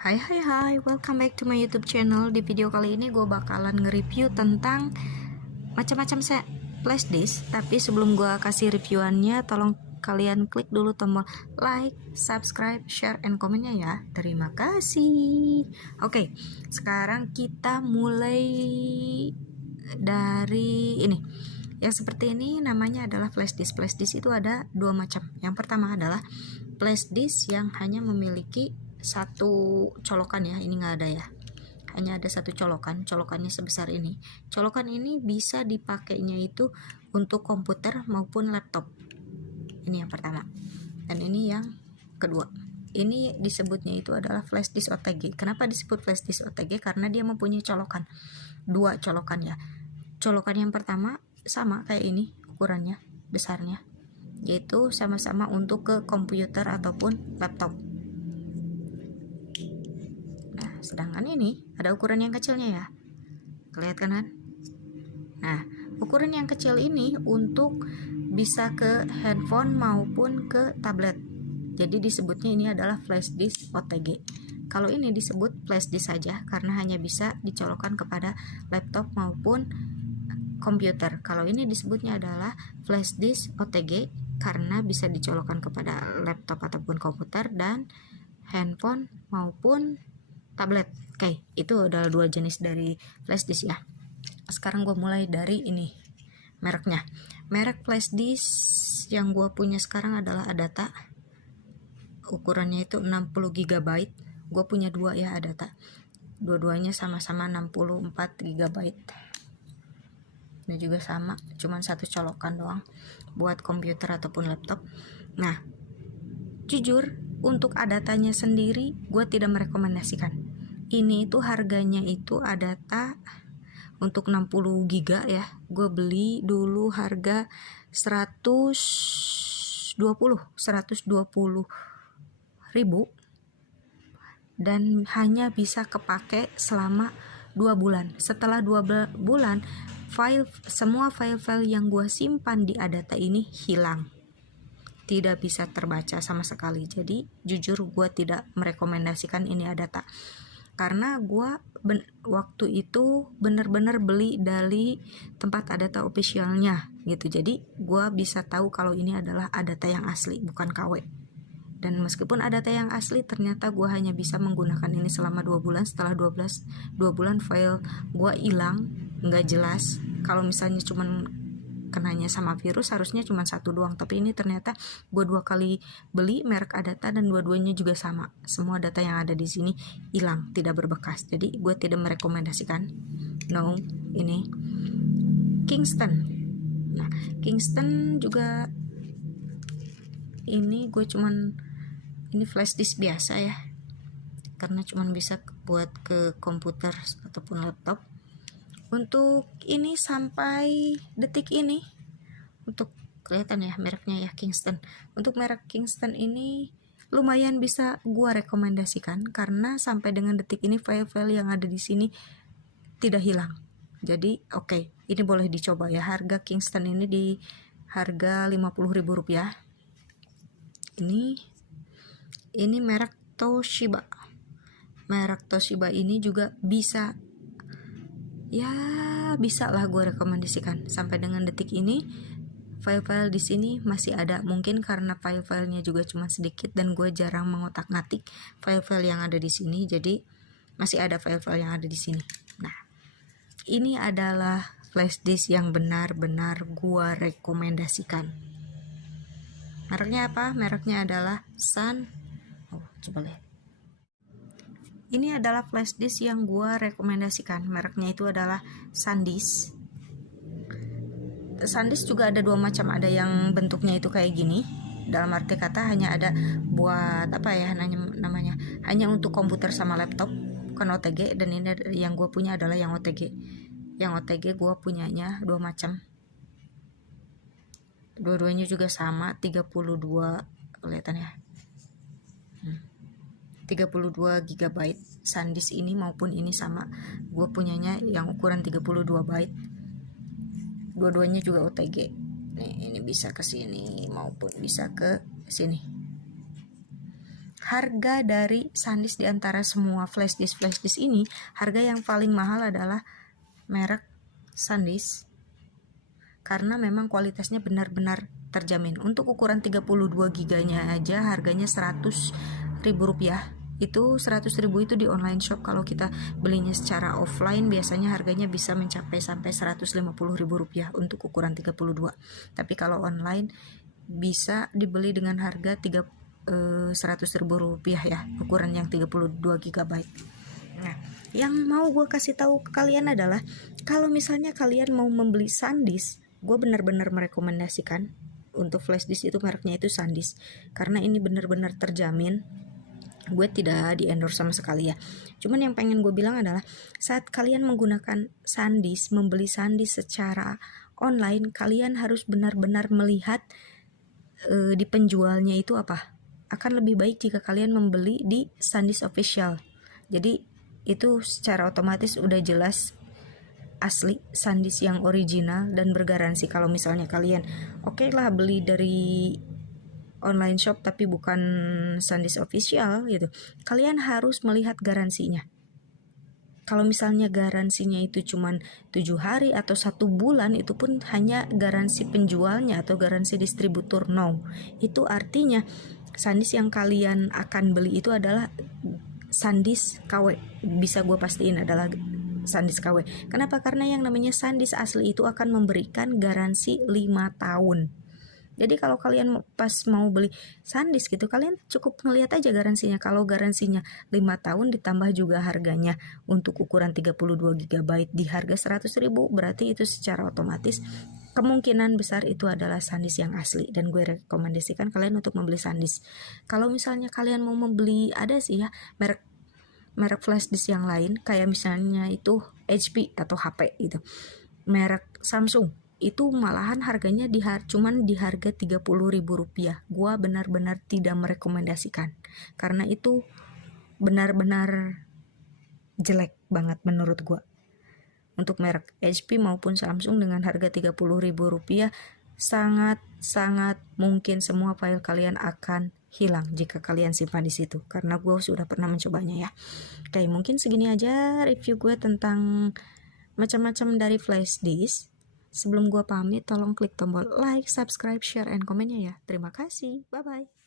Hai, welcome back to my YouTube channel. Di video kali ini gue bakalan nge-review tentang macam-macam flash disk. Tapi sebelum gue kasih reviewannya, tolong kalian klik dulu tombol like, subscribe, share, and komennya ya. Terima kasih. Oke, sekarang kita mulai dari ini. Yang seperti ini namanya adalah flash disk. Flash disk itu ada dua macam. Yang pertama adalah flash disk yang hanya memiliki satu colokan ya, ini nggak ada ya, hanya ada satu colokannya sebesar ini. Colokan ini bisa dipakainya itu untuk komputer maupun laptop. Ini yang pertama, dan ini yang kedua. Ini disebutnya itu adalah flash disk OTG. Kenapa disebut flash disk OTG? Karena dia mempunyai colokan, dua colokan ya. Colokan yang pertama sama kayak ini ukurannya, besarnya, yaitu sama-sama untuk ke komputer ataupun laptop. Sedangkan ini ada ukuran yang kecilnya ya, kelihatan kan? Nah, ukuran yang kecil ini untuk bisa ke handphone maupun ke tablet. Jadi disebutnya ini adalah flash disk OTG. Kalau ini disebut flash disk saja karena hanya bisa dicolokkan kepada laptop maupun komputer. Kalau ini disebutnya adalah flash disk OTG karena bisa dicolokkan kepada laptop ataupun komputer dan handphone maupun tablet. Oke, itu adalah dua jenis dari flash disk ya. Sekarang gue mulai dari ini, mereknya. Merek flash disk yang gue punya sekarang adalah Adata. Ukurannya itu 60 GB. Gue punya dua ya Adata. Dua-duanya sama-sama 64 GB. Ini juga sama, cuman satu colokan doang buat komputer ataupun laptop. Nah, jujur untuk Adatanya sendiri gue tidak merekomendasikan. Ini itu harganya itu Adata untuk 60 GB ya. Gue beli dulu harga 120 ribu dan hanya bisa kepake selama 2 bulan. Setelah 2 bulan, semua file-file yang gue simpan di Adata ini hilang, tidak bisa terbaca sama sekali. Jadi jujur gue tidak merekomendasikan ini Adata, karena gue waktu itu bener-bener beli dari tempat Adata officialnya gitu. Jadi gue bisa tahu kalau ini adalah Adata yang asli, bukan KW. Dan meskipun Adata yang asli, ternyata gue hanya bisa menggunakan ini selama 2 bulan. Setelah 2 bulan file gue hilang, nggak jelas. Kalau misalnya cuman kenanya sama virus harusnya cuma satu doang, tapi ini ternyata gue 2 kali beli merek Adata dan dua-duanya juga sama. Semua data yang ada di sini hilang, tidak berbekas. Jadi gue tidak merekomendasikan. No, ini Kingston. Nah, Kingston juga ini gue ini flash disk biasa ya, karena cuman bisa buat ke komputer ataupun laptop. Untuk ini sampai detik ini, untuk kelihatan ya mereknya ya, Kingston. Untuk merek Kingston ini lumayan bisa gua rekomendasikan karena sampai dengan detik ini file-file yang ada di sini tidak hilang. Jadi oke, ini boleh dicoba ya. Harga Kingston ini di harga Rp50.000. Ini merek Toshiba. Merek Toshiba ini juga bisa lah gue rekomendasikan. Sampai dengan detik ini file-file di sini masih ada. Mungkin karena file-filenya juga cuma sedikit dan gue jarang mengotak-ngatik file-file yang ada di sini, jadi masih ada file-file yang ada di sini. Nah, ini adalah flash disk yang benar-benar gue rekomendasikan. Mereknya apa? Mereknya adalah coba lihat. Ini adalah flash disk yang gue rekomendasikan. Mereknya itu adalah SanDisk. SanDisk juga ada dua macam. Ada yang bentuknya itu kayak gini. Dalam arti kata hanya ada buat apa ya namanya, hanya untuk komputer sama laptop, bukan OTG. Dan ini yang gue punya adalah yang OTG. Yang OTG gue punyanya dua macam. Dua-duanya juga sama 32, kelihatan ya. 32 GB SanDisk ini maupun ini sama. Gue punyanya yang ukuran 32 byte. Dua-duanya juga OTG. Nih, ini bisa ke sini maupun bisa ke sini. harga dari SanDisk di antara semua flash disk ini, harga yang paling mahal adalah merek SanDisk karena memang kualitasnya benar-benar terjamin. Untuk ukuran 32 GB-nya aja harganya Rp100.000. Itu 100.000 itu di online shop. Kalau kita belinya secara offline biasanya harganya bisa mencapai sampai Rp150.000 untuk ukuran 32. Tapi kalau online bisa dibeli dengan harga Rp100.000 ya, ukuran yang 32 GB. Nah, yang mau gue kasih tahu ke kalian adalah kalau misalnya kalian mau membeli SanDisk, gue benar-benar merekomendasikan untuk flash disk itu mereknya itu SanDisk karena ini benar-benar terjamin. Gue tidak di endorse sama sekali ya, cuman yang pengen gue bilang adalah saat kalian menggunakan SanDisk, membeli SanDisk secara online, kalian harus benar-benar melihat di penjualnya itu apa. Akan lebih baik jika kalian membeli di SanDisk official, jadi itu secara otomatis udah jelas asli SanDisk yang original dan bergaransi. Kalau misalnya kalian oke lah beli dari online shop tapi bukan SanDisk official gitu, kalian harus melihat garansinya. Kalau misalnya garansinya itu cuman 7 hari atau 1 bulan, itu pun hanya garansi penjualnya atau garansi distributor. No, itu artinya SanDisk yang kalian akan beli itu adalah SanDisk KW. Bisa gue pastiin adalah SanDisk KW. Kenapa? Karena yang namanya SanDisk asli itu akan memberikan garansi 5 tahun. Jadi kalau kalian pas mau beli SanDisk gitu, kalian cukup ngelihat aja garansinya. Kalau garansinya 5 tahun ditambah juga harganya untuk ukuran 32 GB di harga 100.000, berarti itu secara otomatis kemungkinan besar itu adalah SanDisk yang asli, dan gue rekomendasikan kalian untuk membeli SanDisk. Kalau misalnya kalian mau membeli, ada sih ya merek flash disk yang lain, kayak misalnya itu HP atau HP gitu. Merek Samsung itu malahan harganya cuman di harga Rp30.000. Gua benar-benar tidak merekomendasikan karena itu benar-benar jelek banget menurut gua. Untuk merek HP maupun Samsung dengan harga Rp30.000, sangat mungkin semua file kalian akan hilang jika kalian simpan di situ, karena gue sudah pernah mencobanya ya. Oke, mungkin segini aja review gue tentang macam-macam dari flash disk. Sebelum gue pamit, tolong klik tombol like, subscribe, share, and komennya ya. Terima kasih, bye-bye.